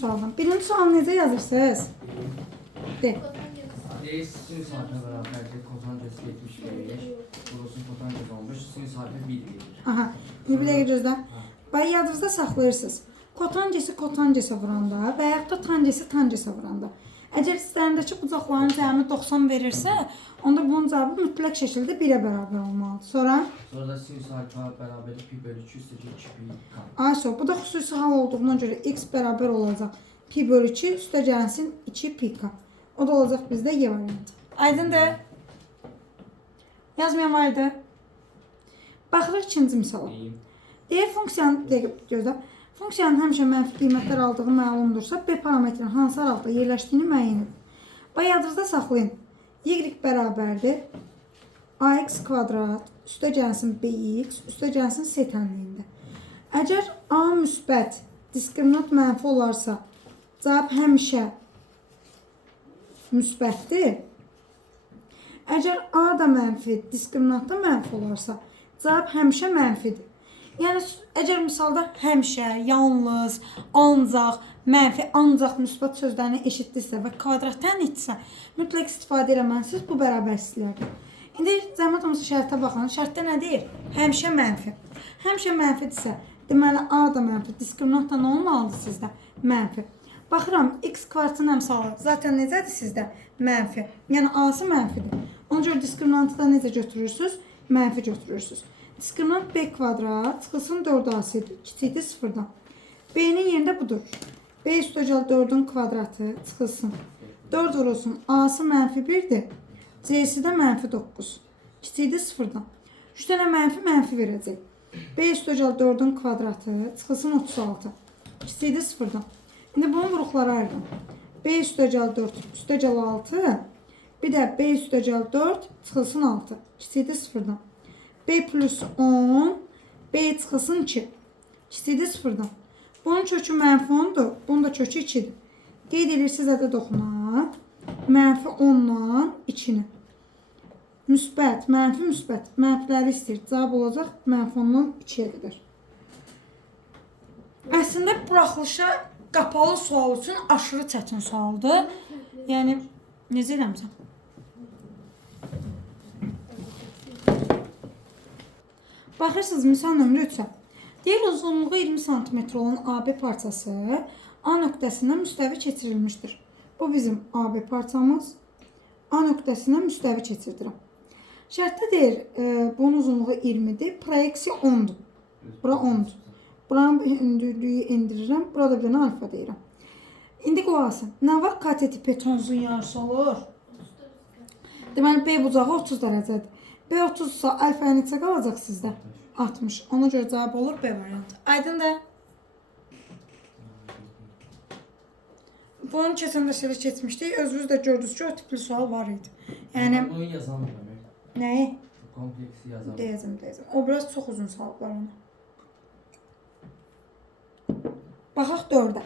Sualım. Birinci sual necə yazırsınız? De. Sin saatine beraberce kotancası 70 verir. Burasının kotancası olmuş. Sin saatine 1 verir. Aha. Bir dəqiqə gözlə. Bax yadınızda saxlayırsınız. Kotancesi vuranda və yaxud da tancesi vuranda. Əgər sizlərindəki bucaqların cəmi 90 verirsə, onda bunun cavabı mütləq şəkildə 1-ə bərabər olmalıdır. Sonra da sin saatine beraber pi bölü 2 üstəki 2 pi kal. Ayşə, bu da xüsusi hal olduğuna görə x bərabər olacaq. Pi bölü 2 üstə gəlsin 2 pi k. O da olacaq bizdə y variantı. Aydındır? Yazmayan var idi. Baxırıq ikinci misala. Deyir funksiyanın, gözlə. Funksiyanın həmişə mənfi qiymətlər aldığı məlumdursa, B parametrinin hansı aralıqda yerləşdiyini müəyyən edin. Bax yadınızda saxlayın. Y bərabərdir. AX kvadrat üstə gəlsin BX üstə gəlsin S tənliyində. Əgər A müsbət diskriminant mənfi olarsa, cavab həmişə müsbətdir. Əgər A da mənfi, diskriminant da mənfi olarsa, cavab həmişə mənfidir. Yəni, əgər misalda həmişə, yalnız, ancaq, mənfi, ancaq müsbət sözlərini eşitdirsə və kvadratdan etsə, mütləq istifadə eləməlisiniz bu bərabərsizlərdir. İndi zəhmət olmasa şərtə baxın. Şərtdə nə deyir? Həmişə mənfi. Həmişə mənfidirsə, deməli A da mənfi, diskriminant da nə olmalıdır sizdə? Mənfi. Baxıram, x kvartın əmsalı zaten necədir sizdə? Mənfi. Yəni A-sı mənfidir. Ona görə diskriminantı da necə götürürsünüz? Mənfi götürürsünüz. Diskriminant B kvadrat çıxılsın 4AC kiçikdir 0-dan. B-nin yerində budur. B üstəgəl 4-ün kvadratı çıxılsın. 4 vurulsun. A-sı mənfi 1-dir. C-si də mənfi 9. Kiçikdir 0-dan. 3 dənə mənfi verəcək. B üstəgəl 4-ün kvadratı çıxılsın 36. Kiçikdir 0-dan. İndi bunun vuruqları ayırdım. B üstəgəl 4 üstəgəl 6. Bir də B üstəgəl 4 çıxılsın 6. Kiçikdir 0-dan. B plus 10, B çıxılsın 2. Kiçikdir 0-dan. Bunun kökü mənfi 10'dur, bunun da kökü 2'dir. Qeyd edirsiniz ədə doxuna. Mənfi 10'dan 2'ni. Müsbət, mənfi müsbət. Mənfiləri istəyir. Cavab olacaq mənfi 10'dan 2'yə qədər. Əslində buraxılışa qapalı sual üçün aşırı çətin sualdır. Yəni, necə eləmsən? Baxırsınız, misal nömrə 3-ə. Deyir, uzunluğu 20 cm olan AB parçası A nöqtəsindən müstəvi keçirilmişdir. Bu bizim AB parçamız. A nöqtəsindən müstəvi keçirdirəm. Şərtdə deyir, bunun uzunluğu 20-dir, proyeksiya 10-dur. Bura 10-dur. Buranın hündürlüyü indirirəm, burada bir dənə alfa deyirəm. İndi qulaqasın, nə vaxt kateti petonzun yarısı olur? Deməli, B bucağı 30 dərəcədir. B 30-sa alfa neçə qalacaq sizdə? 60. Ona görə cavab olur B variantı. Aydındır? Bunun keçən də şeylə keçmişdik. Özünüz də gördünüz ki, o tipli sual var idi. Yəni... Bunu yazalım demək. Nəyi? Kompleksi yazalım. Deyəcəm. O biraz çox uzun salıblar onu. Baxaq 4-ə.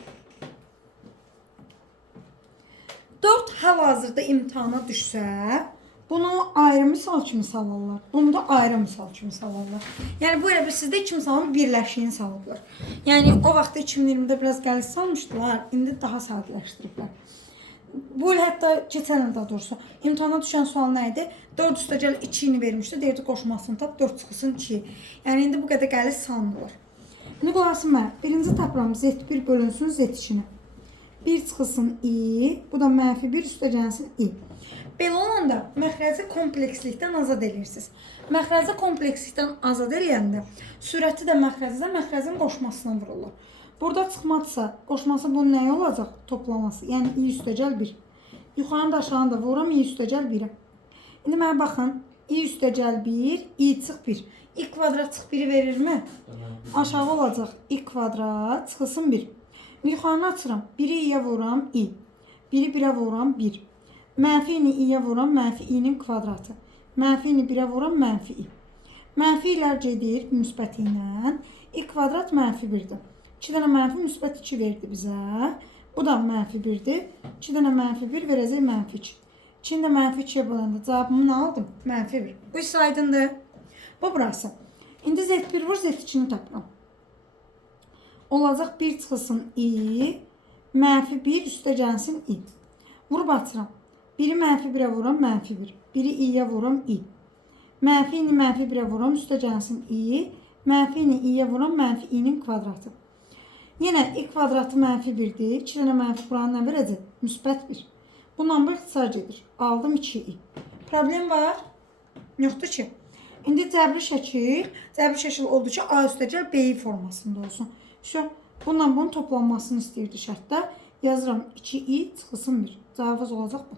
4 hal-hazırda imtihana düşsə, bunu ayrı misal kimi salarlar. Bunu da ayrı misal kimi salarlar. Yəni bu elə bir sizdə iki misalın birləşiyini salıblar. Yəni o vaxtda 2020-də biraz qəliz salmışdılar, indi daha sadələşdiriblər. Bu il hətta keçən il daha doğrusu imtihana düşən sual nə idi? 4 üstəgəl 2-ni vermişdi, deyirdi qoşmasını tap, 4 çıxılsın 2. Yəni indi bu qədər qəliz salmırlar. İndi qulaqasın mənə, birinci tapıram Z1 bölünsün Z2-nə. 1 çıxılsın I, bu da mənfi 1 üstə gəlsin I. Belə olanda məxrəci komplekslikdən azad edirsiniz. Məxrəci komplekslikdən azad edəndə sürəti də məxrəcin qoşmasına vurulur. Burada çıxmadsa, qoşması bunun nəyi olacaq? Toplaması. Yəni I üstəgəl 1. Yuxarını da aşağını da vururam I üstəgəl 1-ə. İndi mənə baxın. I üstəgəl 1, I çıx 1. I kvadrat çıx 1-i verirmi? Aşağı olacaq I kvadrat çıxılsın 1. Yuxarını açıram. 1-i I-yə vururam I. 1-i 1-ə vururam 1. Mənfi-ni I-yə vururam mənfi I-nin kvadratı. Mənfi-ni 1-ə vururam mənfi I. Mənfi ilər gedir müsbət ilə. I kvadrat mənfi 1-dir. 2 dənə mənfi müsbət 2 verdi bizə. Bu da mənfi 1-dir. 2 dənə mənfi 1 verəcək mənfi 2. 2-ni də mənfi 2-yə böləndə cavabımı nə aldım? Mənfi 1. Bu isə aydındır. Bu burası. İndi Z1 vur Z2-ni tapıram. Olacaq 1 çıxılsın I, mənfi 1 üstə gəlsin i. Vurub atıram. Biri mənfi 1-ə vuram, mənfi 1. Biri i-yə vuram, i. Mənfi i-ni mənfi 1-ə vuram, üstə gəlsin i. Mənfi i-ni i-yə vuram, mənfi i-nin kvadratı. Yenə i kvadratı mənfi 1-dir. 2 dənə mənfi buranı nə verəcək? Müsbət 1. Bundan bu ixtisar gedir. Aldım 2i. Problem var? Yoxdur ki. İndi cəbri şəkil oldu ki, a üstə gəl b formasında olsun. Bundan bunun toplanmasını istəyirdi şərtdə. Yazıram 2i çıxılsın 1. Cavabımız olacaq bu.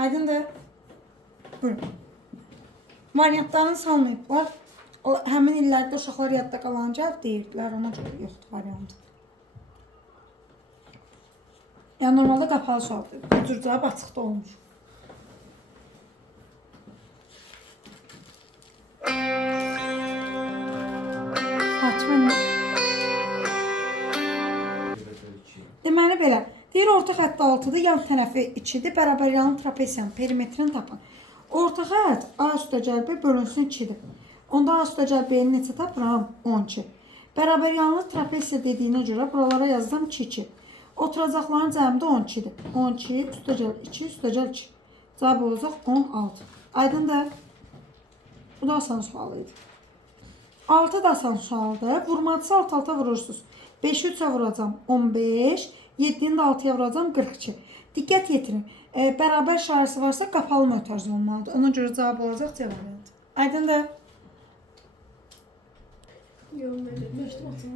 Aydındır? Buyurun. Variantlarını salmayıblar. Həmin illərdə uşaqlar yadda qalan cavab deyirdilər. Ona görə yoxdur variantı. Yəni normalda qapalı sualdır. Bu cür cavab açıqda olmuş. Deməli belə. Deyir orta xətt 6-dır, yan tərəfi 2-dir. Bərabər yanlı trapesiyanın perimetrini tapın. Orta xətt A üstə gəl B bölünsün 2-dir. Onda A üstə gəl B-ni neçə tapıram? 12. Bərabər yanlı trapesiya dediyinə görə buralara yazdım 2-2. Oturacaqların cəmdə 12-dir. 12 üstə gəl 2 üstə gəl 2. Cavab olacaq 16. Aydındır? Bu da asan sual idi. 6 da asan sualdır. Vurmadısı alt-alta vurursunuz. 5-i 3-ə vuracam 15. 7-ni də 6-ya vuracam 42. Diqqət yetirin. Bərabər şarisi varsa qapalı mötərizə olmalıdır. Ona görə cavab olacaq C variantı. Aydındır?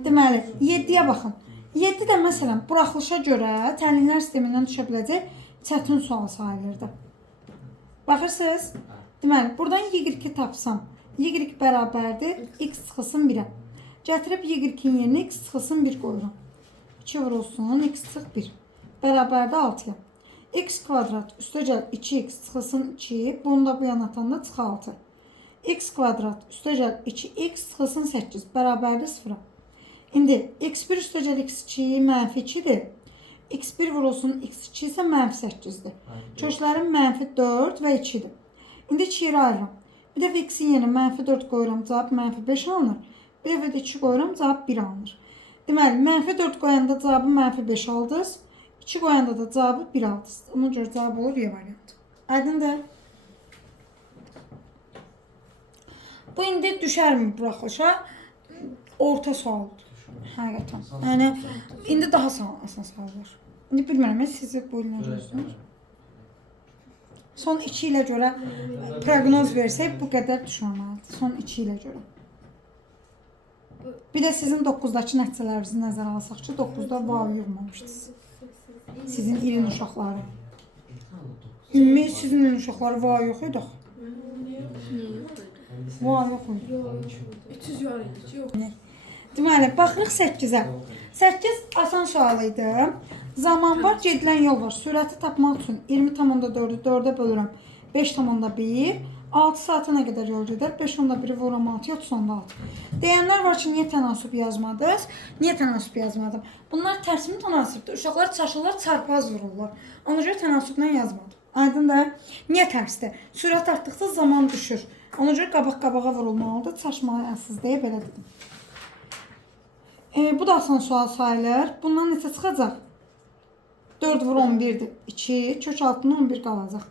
Deməli, 7-yə baxın. 7 də məsələn, buraxılışa görə təlimlər sistemindən düşə biləcək çətin sual sayılırdı. Baxırsınız? Deməli, buradan y2 tapsam, y bərabərdir, x çıxılsın 1-ə. Gətirib y2-nin yerinə x çıxılsın 1 qoyuram. 2 vurulsun, x çıx 1. Bərabərdə 6-ya. X kvadrat üstə gəl 2x çıxılsın 2. Bunu da bu yana atanda çıx 6. X kvadrat üstə gəl 2x çıxılsın 8. Bərabərdə 0-a. İndi x1 üstə gəl x2 mənfi 2-dir. x1 vurulsun x2 isə mənfi 8-dir. Köklərim mənfi 4 və 2-dir. İndi 2-yə ayıram. Bir dəfə x-in yerinə mənfi 4 qoyuram, cavab mənfi 5 alınır. Bir dəfə də 2 qoyuram, cavab 1 alınır. Deməli, mənfi 4 qoyanda cavabı mənfi 5 aldınız. 2 qoyanda da cavabı 1 aldınız. Ona görə cavab olur Y variantı. Aydındır? Bu indi düşərmi buraxılışa? Orta sualdır. Həqiqətən. Yəni, indi daha asan sual var. İndi bilmirəm, sizi bu ilə gözləyir. Son 2 ilə görə proqnoz versək, bu qədər düşməməlidir. Son 2 ilə görə. Bir də sizin 9-dakı nəticələrinizi nəzərə alsaq ki, 9-da vav yığmamışdınız. Sizin ilin uşaqları. Ümumi sizin ilin uşaqları vav yox idi. Vav yox idi. Deməli, baxırıq 8-ə. 8 asan sual idi. Zaman var, gedilən yol var. Sürəti tapmaq üçün 20,4-ü 4-ə bölürəm. 5,1. 6 saata nə qədər yol gedər? 5,1-i vuram 6-ya, 36. Deyənlər var ki, niyə tənasüb yazmadınız? Niyə tənasüb yazmadım? Bunlar tərsimi tənasübdür. Uşaqlar çaşırlar, çarpaz vururlar. Ona görə tənasüblə yazmadım. Aydındır? Niyə tərsdir? Sürət artdıqca zaman düşür. Ona görə qabaq-qabağa vurulmalıdır. Çaşmayasız deyə belə dedim. Bu da asan sual sayılır. Bundan neçə çıxacaq? 4 vur 11'dir 2, kök altında 11 qalacaq.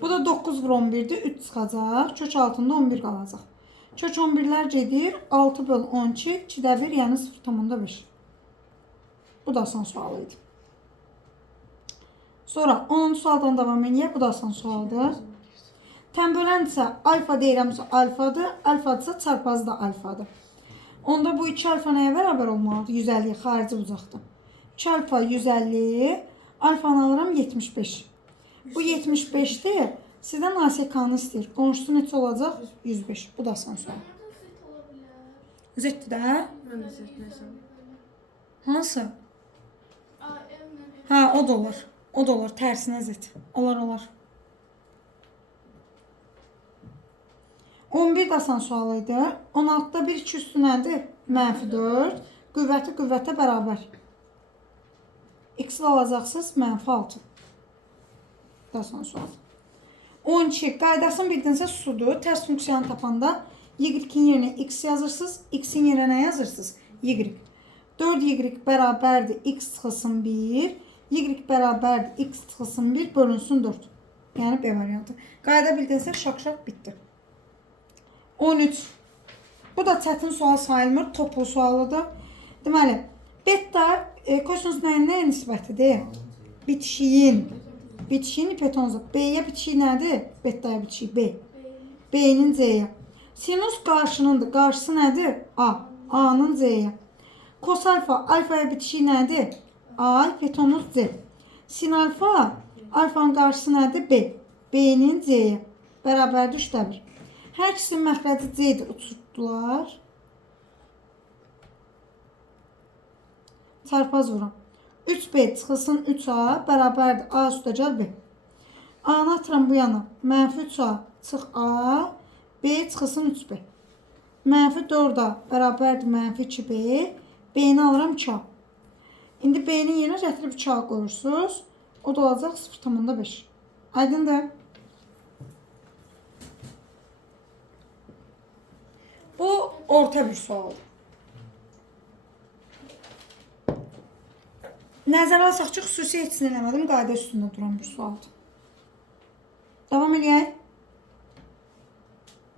Bu da 9 vur 11'dir 3 çıxacaq, kök altında 11 qalacaq. Kök 11'lər gedir, 6 böl 12, 2-də 1, yəni 0,5. Bu da asan sual idi. Sonra 10-cu sualdan davam edək, bu da asan sualdır. Tənbölən isə alfa deyirəmsə alfadır, alfadırsa çarpazı da alfadır. Onda bu 2 alfa nəyə bərabər olmalıdır? 150 xarici bucaqdır. 2 alfa 150, alfanı alıram 75. Bu 75'dir. Sizdən ASK-nı istəyir. Qonşusu neçə olacaq? 105. Bu da asan sual. Zətdir də? Mən də zətləsəm. Hansı? Ha, o da olur. O da olur. Tərsinə zət. Olar. 11 də asan sual idi. 16'da 1 2 üstü nədir? -4. Qüvvəti qüvvətə bərabər. X-i alacaqsınız, -6. Da asan sual. 12. Qaydasını bildinsə sudur. Tərs funksiyanı tapanda y-in yerinə x yazırsınız. X-in yerinə nə yazırsınız? Y. 4y bərabərdir. X çıxılsın 1. Y bərabərdir x çıxılsın 1 bölünsün 4. Yəni B variantı. Qayda bildinsə şaq bitdi. 13. Bu da çətin sual sayılmır, toplu sualıdır. Deməli, beta kosinus nəyə nisbətidir? Bitişiyin hipotenuzu. B-yə bitişik nədir? Betaya bitişik B. B-nin C-yə. Sinus qarşınındır. Qarşısı nədir? A. A-nın C-yə. Kos alfa, alfaya bitişik nədir? A, hipotenuz C. Sin alfa, alfanın qarşısı nədir? B. B-nin C-yə. Bərabərdir 3/1. Hər ikisinin məxrəci C-dir. Uçurtdular. Çarpaz vuram. 3B çıxılsın 3A bərabərdir A üstəgəl B. A-nı atıram bu yana. Mənfi 3A çıx A. B çıxılsın 3B. Mənfi 4A bərabərdir mənfi 2B. B-ni alıram 2A. İndi B-nin yerinə gətirib 2A qoyursunuz. O da olacaq 0,5. Aydındır. Bu orta bir sualdır. Nəzərə alsaq ki, xüsusi heç nə eləmədim, qayda üstündə duran bir sualdır. Davam edək.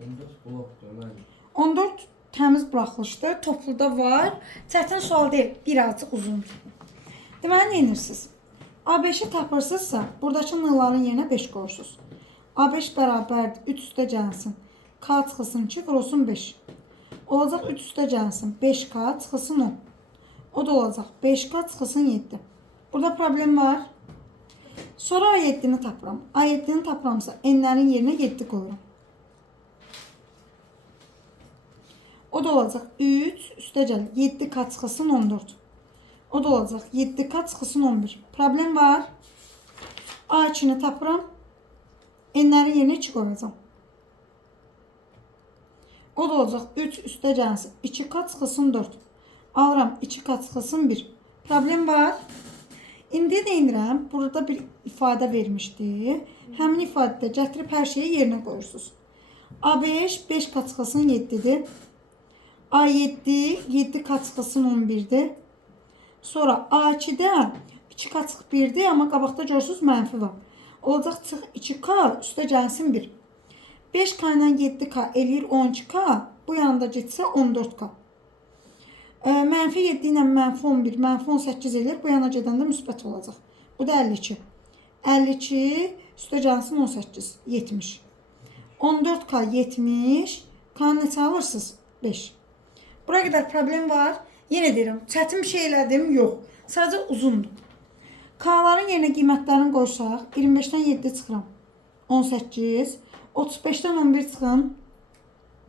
14 blokdur, mənim. 14 təmiz buraxılışdır, topluda var. Çətin sual deyil, birazcık uzundur. Deməli, nə edirsiniz? A5'i tapırsınızsa, buradakı nığların yerinə 5 qoyursunuz. A5 bərabərdir, 3 üstə gəlsin. K çıxılsın 2, vurulsun 5. Olacaq 3 üstə gəlsin, 5K çıxılsın 10. O da olacaq 5K çıxılsın 7. Burada problem var. Sonra A7'ni tapıram. A7'ni tapıramsa n'lərin yerinə 7 qoyuram. O da olacaq 3 üstə gəl 7K çıxılsın 14. O da olacaq 7K çıxılsın 11. Problem var. A2'ni tapıram. N'lərin yerinə 2 qoyacağam. O da olacaq 3 üstə gəlsin 2K çıxılsın 4. Alıram 2K çıxılsın 1. Problem var. İndi nə edirəm? Burada bir ifadə vermişdi. Həmin ifadədə gətirib hər şeyi yerinə qoyursunuz. A5 5K çıxılsın 7'dir. A7 7K çıxılsın 11'dir. Sonra A2'də 2K çıx 1'dir, amma qabaqda görürsünüz mənfi var. Olacaq çıx 2K üstə gəlsin 1. 5K ilə 7K eləyir 12K. Bu yanında getsə 14K. Mənfi 7 ilə mənfi 11, mənfi 18 eləyir. Bu yana gedəndə müsbət olacaq. Bu da 52. 52 üstə gəlsin 18, 70. 14K 70. K neçə alırsınız? 5. Bura qədər problem var. Yenə deyirəm, çətin bir şey elədim, yox. Sadəcə uzundur. K'ların yerinə qiymətlərini qoysaq, 25-dən 7 çıxıram. 18. 35-dən 11 çıxın.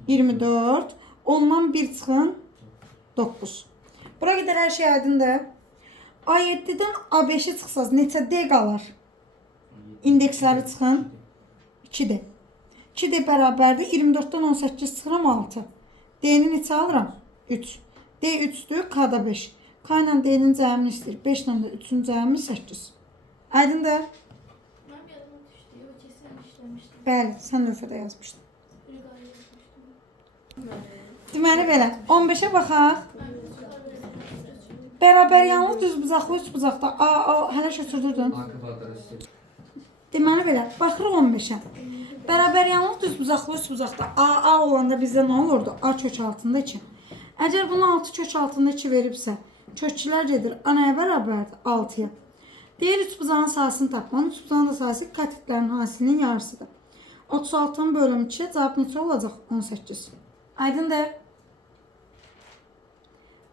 24. 10-dan 1 çıxın. 9. Bura qədər hər şey aydındır. A7'dən A5'i çıxsaz neçə D qalır? İndeksləri çıxın. 2D. 2D bərabərdir. 24-dən 18 çıxıram 6. D'ni neçə alıram? 3. D 3'dür, K da 5. K ilə D'nin cəmini istəyir. 5 ilə də 3'ün cəmini 8. Aydındır? Ben bir adım düştü. O kesin işlemiştim. Bəli, sən lövhədə yazmışdın. Deməli belə, 15'ə baxaq. Bərabər yanlı düz bucaqlı 3 bucaqda A, hələ şöçürdürdün. Arka kvadratı. Deməli belə, baxırıq 15'ə. Bərabər yanlı düz bucaqlı 3 bucaqda A olanda bizdə nə olurdu? A kök altında 2. Əgər bunu 6 kök altında 2 veribsə, kökçülər gedir A-ya bərabərdir 6'ya. Deyir 3 bucağın sayısını tapmanın, 3 bucağın da sayısı katitlərin hasilinin yarısıdır. 36'nın bölüm 2'ye cavab neçə olacaq? 18. Aydındır?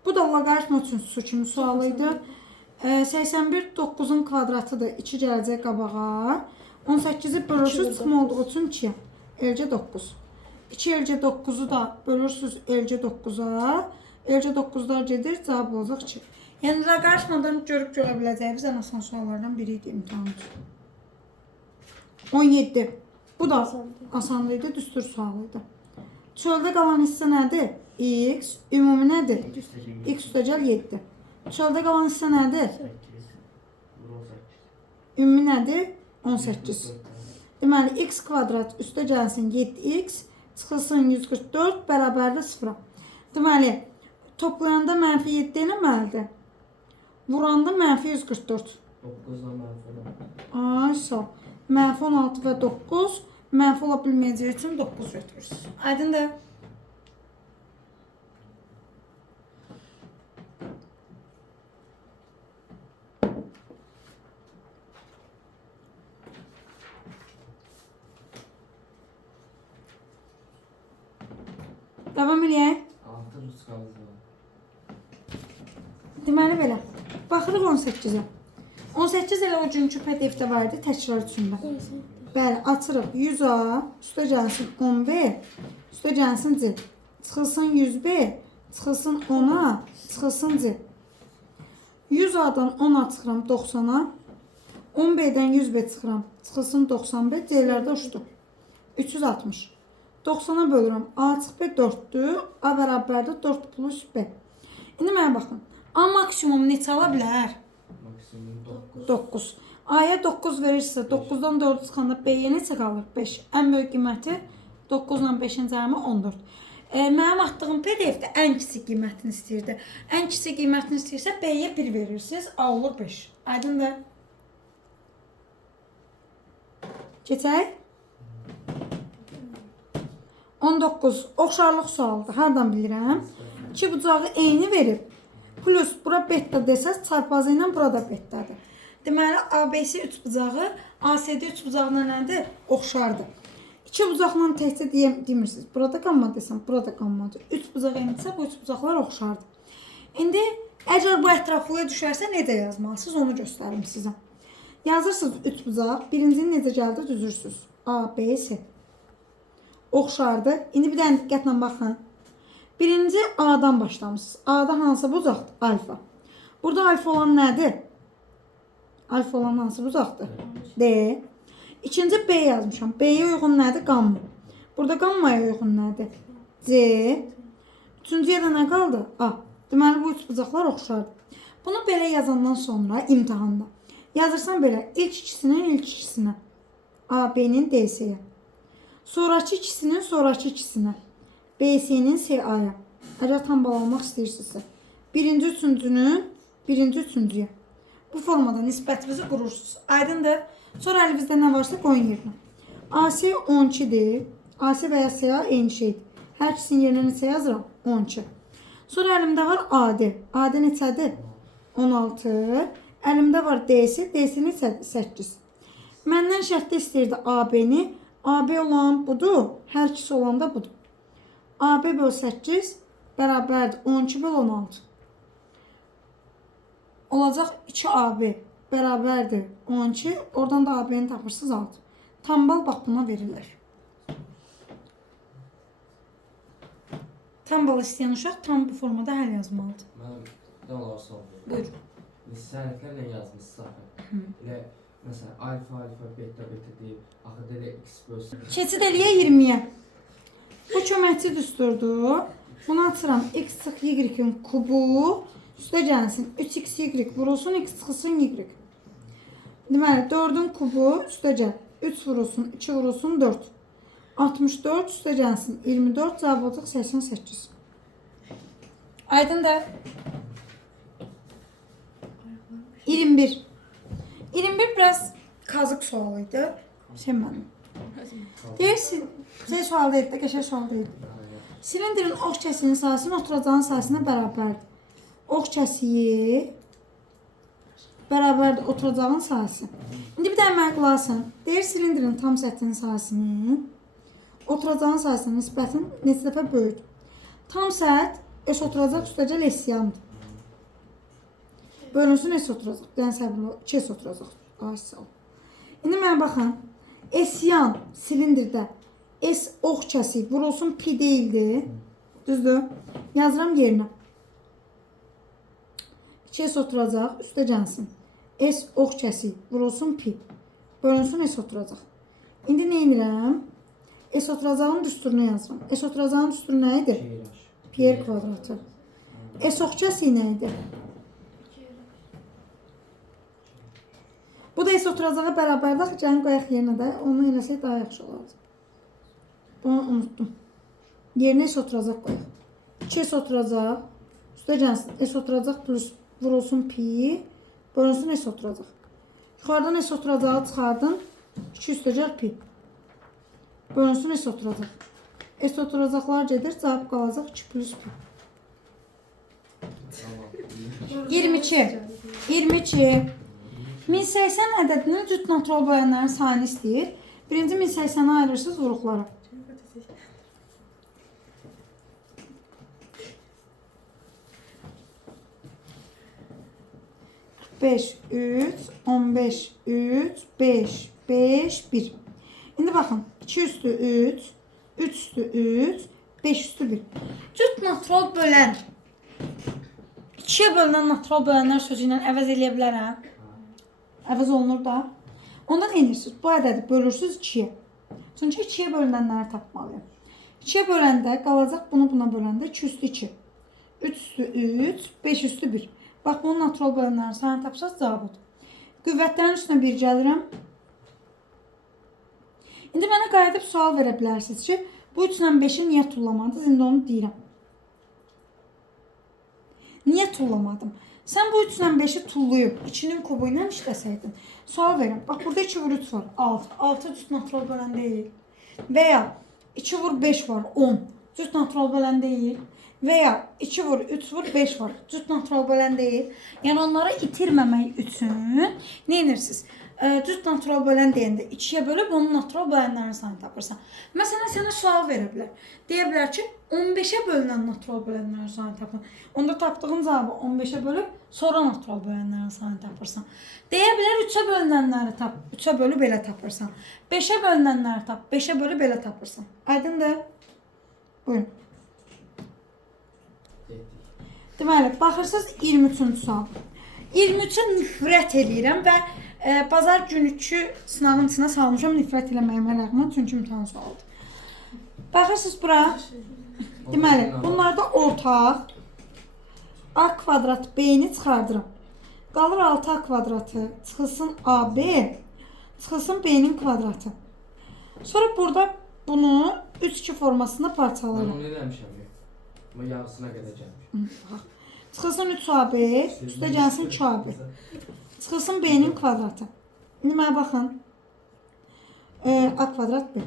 Bu da loqaritm üçün su kimi sualıydı. 81 9'un kvadratıdır. 2 gələcək qabağa. 18'i bölürsünüz çıxım olduğu üçün 2'yə. Elcə 9. 2 elcə 9'u da bölürsünüz elcə 9'a. Elcə 9'lar gedir, cavab olacaq 2. Yəni loqaritmadan görüb görə biləcəyimiz ən asan suallardan biri idi imtahanımız. 17. Bu da asanlıydı, düstur sualıydı. Çöldə qalan hissə nədir? X. Ümumi nədir? X üstəgəl 7. Çöldə qalan hissə nədir? Ümumi nədir? 18. Deməli, x kvadrat üstə gəlsin 7x, çıxılsın 144, bərabərdir 0. Deməli, toplayanda mənfi 7 eləməlidir. Vuranda mənfi 144. 9'dan mənfi 16. Ay, sağ. Mənfi 16 və 9. Mənfi ola bilməyəcəyi üçün 9 götürürsünüz. Aydındır? Davam eləyək. 6 ruskamız var. Deməli belə. Baxırıq 18-ə. 18 elə o günkü PDF-də var idi, təkrar üçündə. Bəli, açırıq 100A, üstə gəlsin 10B, üstə gəlsin C. Çıxılsın 100B, çıxılsın 10A, çıxılsın C. 100A-dan 10A çıxıram 90-a, 10B-dən 100B çıxıram, çıxılsın 90B, C-lərdə uçdu. 360. 90-a bölürəm, A çıx B 4-dür, A bərabərdir 4 plus B. İndi mənə baxın, A maksimum neçə ala bilər? Maksimum 9. 9. A'ya 9 verirsə, 9-dan 4 çıxanda B-yə neçə qalır? 5. Ən böyük qiyməti 9 ilə 5-in cəmi 14. Mənim atdığım PDF-də ən kiçik qiymətini istəyirdi. Ən kiçik qiymətini istəyirsə B-yə 1 verirsiniz, A olur 5. Aydındır? Keçək. 19. Oxşarlıq sualıdır. Hardan bilirəm? İki bucağı eyni verib. Plus bura beta desəz, çarpazı ilə burada betadır. Deməli, ABC 3 bucağı, ACD 3 bucağına nədir? Oxşardır. 2 bucaqla təkcə demirsiniz. Burada qamma desəm, burada qammadır. 3 bucaq eynidirsə, bu 3 bucaqlar oxşardır. İndi, əgər bu ətraflıya düşərsə, necə yazmalısınız? Onu göstərim sizə. Yazırsınız 3 bucaq, birincini necə gəldi, düzürsünüz. A, B, C. Oxşardır. İndi bir dənə diqqətlə baxın. Birinci A'dan başlamışsınız. A'da hansı bucaqdır? Alfa. Burada alfa olan nədir? Alfa olan hansı bucaqdır? D. İkinci B yazmışam. B'yə uyğun nədir? Qamma. Burada qammaya uyğun nədir? C. Üçüncüyə də nə qaldı? A. Deməli, bu üç bucaqlar oxşardır. Bunu belə yazandan sonra imtihanda yazırsan belə. İlk ikisinin ilk ikisinə. A, B'nin D-yə. Sonraki ikisinin sonraki ikisinə. B-S'nin C-aya. Əgər tam bal almaq istəyirsinizsə. Birinci üçüncünün birinci üçüncüyə. Bu formada nisbətinizi qurursunuz. Aydındır. Sonra əlinizdə nə varsa qoyun yerinə. AC 12-dir. AC və ya CA eyni şeydir. Hər ikisinin yerinə neçə yazıram? 12. Sonra əlimdə var AD. AD neçədir? 16. Əlimdə var DC. DC neçədir? 8. Məndən şərtdə istəyirdi AB-ni. AB olan budur. Hər ikisi olan da budur. AB böl 8 bərabərdir 12 böl 16. Olacaq 2AB bərabərdir 12. Oradan da AB-ni tapırsınız 6. Tam bal bax buna verirlər. Tam bal istəyən uşaq tam bu formada həll yazmalıdır. Mən də olar soruşuram. Buyurun. Biz sənədlərlə yazmışsınız. Elə məsələn alfa, beta deyib, axı elə x bölsün. Keçid eləyə 20-yə. Bu köməkçi düsturdur. Bunu açıram. X çıx y-in kubu. Üstə gəlsin. 3xy vurulsun, x çıxılsın y. Deməli, 4-ün kubu üstə gəl. 3 vurulsun, 2 vurulsun, 4. 64 üstə gəlsin. 24 cavab olacaq 88. Aydındır. 21. 21 biraz kazık sualıydı. Şey mənim. Deyirsin, şey sual deyil, qəşəng sual deyil. Silindrin ox kəsiyinin sahəsinin oturacağının sahəsinə bərabərdir. Ox kəsiyi bərabərdir oturacağın sahəsi. İndi bir dənə mənə qulaq asın. Deyir silindrin tam səthinin sahəsinin oturacağın sahəsinə nisbətin neçə dəfə böyüdür. Tam səth S oturacaq üstəcə S-yandır. Bölünsün S oturacaq. Bir dənə səbirli 2 S oturacaq. Ay sağ ol. İndi mənə baxın. S-yan silindirdə S ox kəsiyi vurulsun pi deyildi. Düzdür? Yazıram yerinə. 2S oturacaq, üstə gəlsin. S ox kəsiyi vurulsun pi. Bölünsün S oturacaq. İndi nə edirəm? S oturacağın düsturunu yazıram. S oturacağın düsturu nə idi? Pi kvadratı. S ox kəsiyi nə idi? Bu da S oturacağa bərabərdir. Gəlin qoyaq yerinə də. Onu eləsək daha yaxşı olardı. Bunu unuttum. Yerinə S oturacaq qoyaq. 2S oturacaq. Üstə gəlsin. S oturacaq plus vurulsun pi. Bölünsün S oturacaq. Yuxarıdan S oturacağı çıxardın. 2 üstəcək pi. Bölünsün S oturacaq. S oturacaqlar gedir. Cavab qalacaq 2 plus pi. Tamam. 22. 22. 1080 ədədinin cüt natural bölənlərin sayını istəyir. Birinci 1080'i ayırırsınız vuruqlara. 5, 3, 15, 3, 5, 5, 1. İndi baxın. 2 üstü 3, 3 üstü 3, 5 üstü 1. Cüt natural bölən. 2'ye bölünən natural bölənlər sözü ilə əvəz eləyə bilərəm. Əvəz olunur da. Ondan enirsiniz. Bu ədədi bölürsünüz 2'ye. Çünki 2'ye bölünənləri tapmalıyım. 2'ye böləndə qalacaq bunu buna böləndə 2 üstü 2. 3 üstü 3, 5 üstü 1. Bax, bunun natural bölənlərini sayını tapsaz cavab odur. Qüvvətlərin üstünə 1 gəlirəm. İndi mənə qayıdıb sual verə bilərsiniz ki, bu 3 ilə 5'i niyə tullamadınız? İndi onu deyirəm. Niyə tullamadım? Sən bu 3 ilə 5'i tullayıb 2'nin kubu ilə işləsəydin. Sual verin. Bax, burada 2 vur 3 var. 6. 6 cüt natural bölən deyil. Və ya 2 vur 5 var. 10. Cüt natural bölən deyil. Və ya 2 vur 3 vur 5 var. Cüt natural bölən deyil. Yəni onları itirməmək üçün nə edirsiniz? Cüt natural bölən deyəndə 2'ye bölüb onun natural bölənlərini sayını tapırsan. Məsələn, sənə sual verə bilər. Deyə bilər ki, 15'e bölünən natural bölənlərin sayını tapın. Onda tapdığın cavabı 15'e bölüb sonra natural bölənlərin sayını tapırsan. Deyə bilər 3'e bölünənləri tap, 3'e bölüb elə tapırsan. 5'e bölünənləri tap, 5'e bölüb elə tapırsan. Aydındır? Buyurun. Deməli, baxırsınız 23-cü sual. 23'e nifrət eləyirəm və bazar günükü sınavın içinə salmışam nifrət eləməyimə rəğmən, çünki imtahan sualıdır. Baxırsınız bura. Deməli, bunlarda ortaq a kvadrat b-ni çıxardıram. Qalır 6a kvadratı, çıxılsın ab, çıxılsın b-nin kvadratı. Sonra burada bunu 3-2 formasında parçalayırım. Ben onu eləmişəm. Ama yarısına qədər gəlmiş. Çıxılsın 3ab, üstə gəlsin 2ab. Çıxılsın b-nin kvadratı. İndi mənə baxın. A kvadrat b.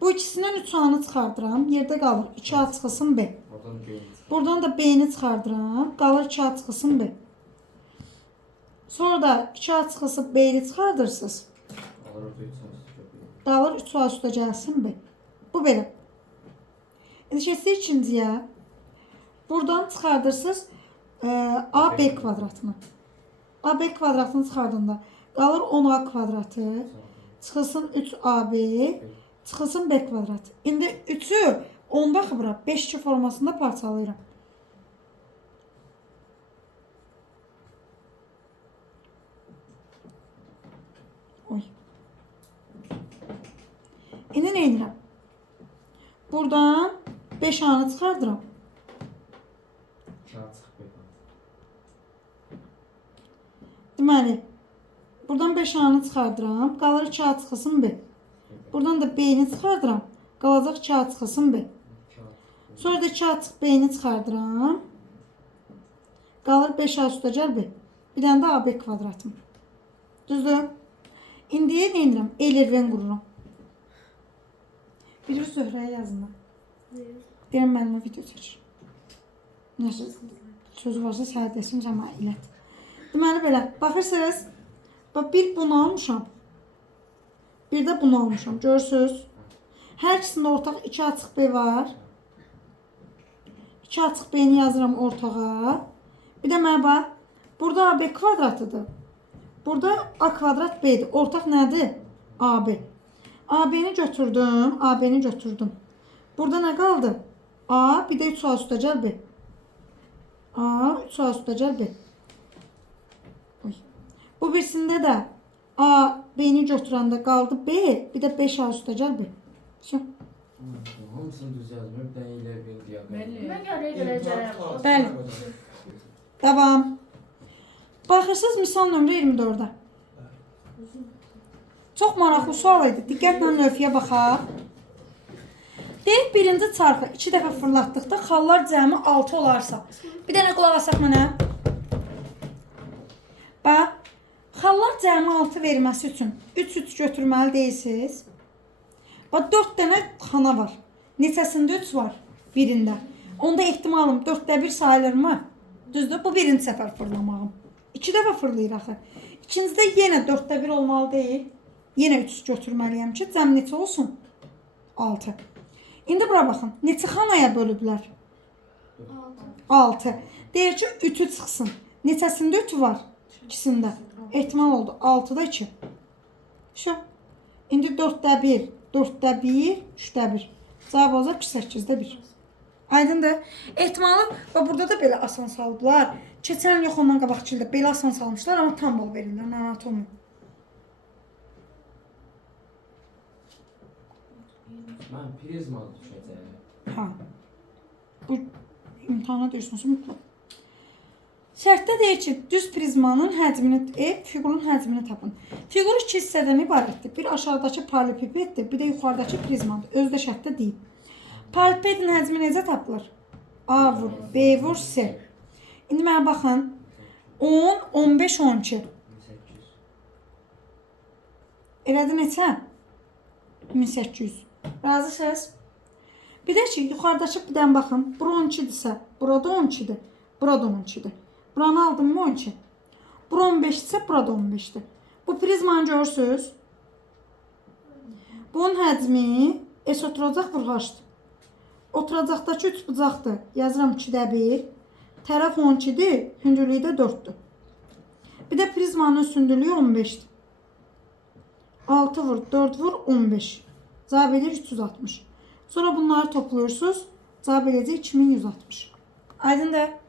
Bu ikisindən 3a-nı çıxardıram. Yerdə qalır 2a çıxılsın b. Buradan da b-ni çıxardıram. Qalır 2a çıxılsın b. Sonra da 2a çıxılsın b-ni çıxardırsınız. Qalır 3a üstə gəlsin b. Bu belə. İndi keçdik ikinciyə. Buradan çıxardırsınız AB kvadratını. AB kvadratını çıxardığında qalır 10A kvadratı, çıxılsın 3AB, çıxılsın B kvadratı. İndi 3'ü 10'da xıbıra 5-2 formasında parçalayıram. Oy. İndi nə edirəm? Buradan 5A'nı çıxardıram. Deməli, buradan 5A'nı çıxardıram, qalır 2A çıxılsın B. Buradan da B'ni çıxardıram, qalacaq 2A çıxılsın B. Sonra da 2A çıx B'ni çıxardıram, qalır 5A üstəcər B. Bir dənə də AB kvadratım. Düzdür? İndiyə nə edirəm? Elirven qururam. Bilir Zöhrəyə yazın. Deyirəm, mənimlə video çəkir. Nəsə söz varsa səhədəsin cəma ilət. Deməli belə, baxırsınız, bax bir bunu almışam, bir də bunu almışam, görürsünüz. Hər ikisində ortaq 2 açıq B var. 2 açıq B-ni yazıram ortağa. Bir də mənə bax, burada AB kvadratıdır. Burada A kvadrat B'dir. Ortaq nədir? AB. AB-ni götürdüm, AB-ni götürdüm. Burada nə qaldı? A, bir də 3A üstəcər B. A, 3A üstəcər B. Bu birisində də A, B-ni götürəndə qaldı B, bir də 5A üstəcər B. Hamısını düz yazmıyor, bir dənə iləri bir diaqram. Mən yarıya gələcəyəm. Bəli. Devam. Baxırsınız misal nömrə 24-də. Çox maraqlı sual idi. Diqqətlə növfiyə baxaq. Deyək, birinci çarxı 2 dəfə fırlatdıqda xallar cəmi 6 olarsa. Bir dənə qulaq asaq mənə. Bax, xallar Buna cəmi 6 verməsi üçün 3 götürməli deyilsiniz. Bax 4 dənə xana var. Neçəsində 3 var? Birində. Onda ehtimalım 4də 1 sayılırmı? Düzdür? Bu birinci səfər fırlamağım. 2 dəfə fırlayır axı. İkincidə yenə 4də 1 olmalı deyil. Yenə 3 götürməliyəm ki, cəm neçə olsun? 6. İndi bura baxın. Neçə xanaya bölüblər? 6. Deyir ki, 3'ü çıxsın. Neçəsində 3 var? İkisində. Ehtimal oldu. 6'da 2. Şu. İndi 4də 1, 4də 1, 3də 1. Cavab olacaq ki, 8də 1. Aydındır. Ehtimalı və burada da belə asan saldılar. Keçən il yox ondan qabaqçı ildə belə asan salmışlar, amma tam bal verirlər anatomi. Mən prizma düşəcəyəm. Ha. Bu imtahana düşmüsün mütləq. Şərtdə deyir ki, düz prizmanın həcmini, fiqurun həcmini tapın. Fiqur 2 hissədən ibarətdir. Bir aşağıdakı paralelipipeddir, bir də yuxarıdakı prizmadır. Özü də şərtdə deyil. Paralelipipedin həcmi necə tapılır? A vur, B vur, C. İndi mənə baxın. 10, 15, 12. 18. Elədi neçə? 1800. Razısınız? Bir də ki, yuxarıdakı bir dən baxın. Bura 12-dirsə, burada 12-dir. Burada 12-dir. Buranı aldım mı 12? Bura 15-dirsə, burada 15-dir. Bu prizmanı görürsünüz. Bunun həcmi S oturacaq vur H-dır. Oturacaqdakı 3 bucaqdır. Yazıram 2də 1. Tərəf 12-dir, hündürlüyü də 4-dür. Bir də prizmanın hündürlüyü 15-dir. 6 vur, 4 vur, 15. Cavab edir 360. Sonra bunları toplayırsınız. Cavab edəcək 2160. Aydındır?